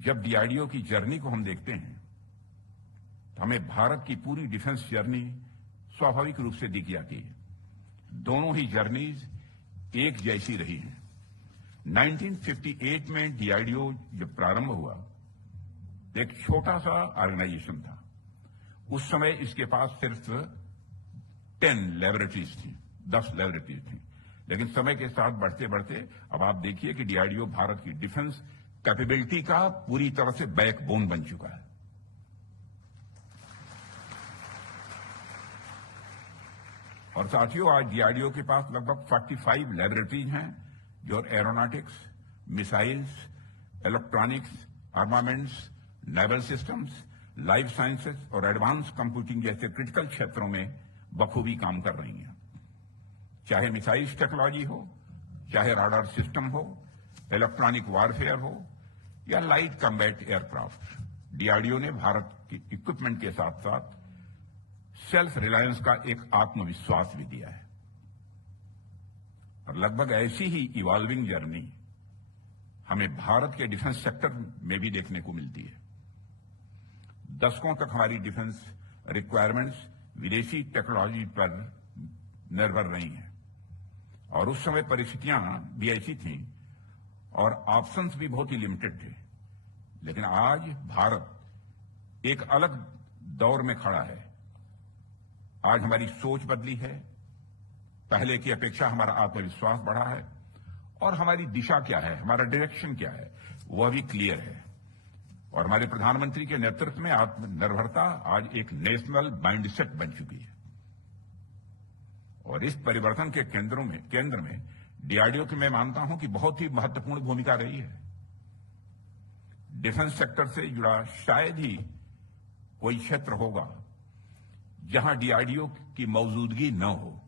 जब डीआरडीओ की जर्नी को हम देखते हैं तो हमें भारत की पूरी डिफेंस जर्नी स्वाभाविक रूप से दिख जाती है। दोनों ही जर्नीज एक जैसी रही हैं। 1958 में डीआरडीओ जब प्रारंभ हुआ, एक छोटा सा ऑर्गेनाइजेशन था। उस समय इसके पास सिर्फ 10 लैबोरेटरीज थी, 10 लैबोरेटरीज थी। लेकिन समय के साथ बढ़ते बढ़ते अब आप देखिए कि डीआरडीओ भारत की डिफेंस कैपेबिलिटी का पूरी तरह से बैकबोन बन चुका है। और साथियों, आज डीआरडीओ के पास लगभग 45 लैबोरेटरीज हैं जो aeronautics, missiles, electronics, armaments, naval systems, life sciences और एडवांस कंप्यूटिंग जैसे क्रिटिकल क्षेत्रों में बखूबी काम कर रही हैं। चाहे मिसाइल्स टेक्नोलॉजी हो, चाहे राडार सिस्टम हो, इलेक्ट्रॉनिक वारफेयर हो या लाइट कॉम्बैट एयरक्राफ्ट, डीआरडीओ ने भारत की इक्विपमेंट के साथ साथ सेल्फ रिलायंस का एक आत्मविश्वास भी दिया है। और लगभग ऐसी ही इवॉल्विंग जर्नी हमें भारत के डिफेंस सेक्टर में भी देखने को मिलती है। दशकों तक हमारी डिफेंस रिक्वायरमेंट्स विदेशी टेक्नोलॉजी पर निर्भर रही हैं और उस समय परिस्थितियां भी ऐसी थीं और ऑप्शंस भी बहुत ही लिमिटेड थे। लेकिन आज भारत एक अलग दौर में खड़ा है। आज हमारी सोच बदली है, पहले की अपेक्षा हमारा आत्मविश्वास बढ़ा है और हमारी दिशा क्या है, हमारा डायरेक्शन क्या है, वह भी क्लियर है। और हमारे प्रधानमंत्री के नेतृत्व में आत्मनिर्भरता आज एक नेशनल माइंडसेट बन चुकी है। और इस परिवर्तन के केंद्र में डीआरडीओ की मैं मानता हूं कि बहुत ही महत्वपूर्ण भूमिका रही है। डिफेंस सेक्टर से जुड़ा शायद ही कोई क्षेत्र होगा जहां डीआरडीओ की मौजूदगी न हो।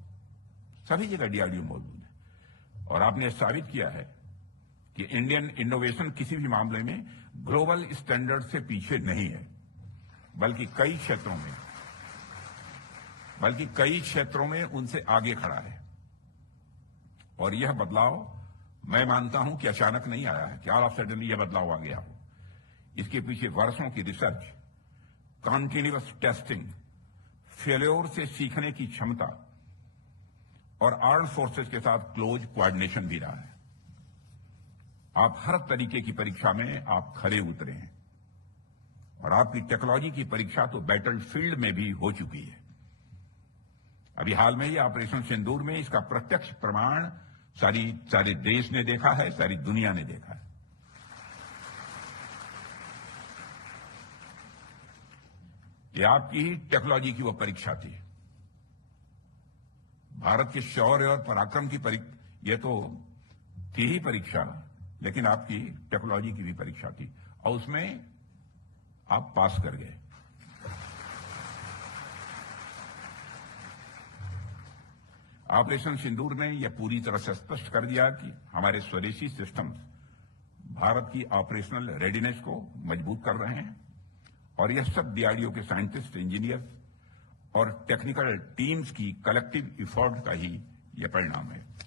सभी जगह डीआरडीओ मौजूद है और आपने साबित किया है कि इंडियन इनोवेशन किसी भी मामले में ग्लोबल स्टैंडर्ड से पीछे नहीं है, बल्कि कई क्षेत्रों में उनसे आगे खड़ा है। और यह बदलाव मैं मानता हूं कि अचानक नहीं आया है कि ऑल ऑफ सडनली यह बदलाव आ गया हो। इसके पीछे वर्षों की रिसर्च, कॉन्टिन्यूअस टेस्टिंग, फेल्योर से सीखने की क्षमता और आर्म्ड फोर्सेस के साथ क्लोज कोऑर्डिनेशन भी रहा है। आप हर तरीके की परीक्षा में आप खरे उतरे हैं और आपकी टेक्नोलॉजी की परीक्षा तो बैटल फील्ड में भी हो चुकी है। अभी हाल में ही ऑपरेशन सिंदूर में इसका प्रत्यक्ष प्रमाण सारे देश ने देखा है, सारी दुनिया ने देखा है। ये आपकी ही टेक्नोलॉजी की वो परीक्षा थी। भारत के शौर्य और पराक्रम की ये तो थी ही परीक्षा, लेकिन आपकी टेक्नोलॉजी की भी परीक्षा थी और उसमें आप पास कर गए। ऑपरेशन सिंदूर ने यह पूरी तरह से स्पष्ट कर दिया कि हमारे स्वदेशी सिस्टम्स भारत की ऑपरेशनल रेडीनेस को मजबूत कर रहे हैं और यह सब डीआरडीओ के साइंटिस्ट, इंजीनियर्स और टेक्निकल टीम्स की कलेक्टिव एफर्ट का ही यह परिणाम है।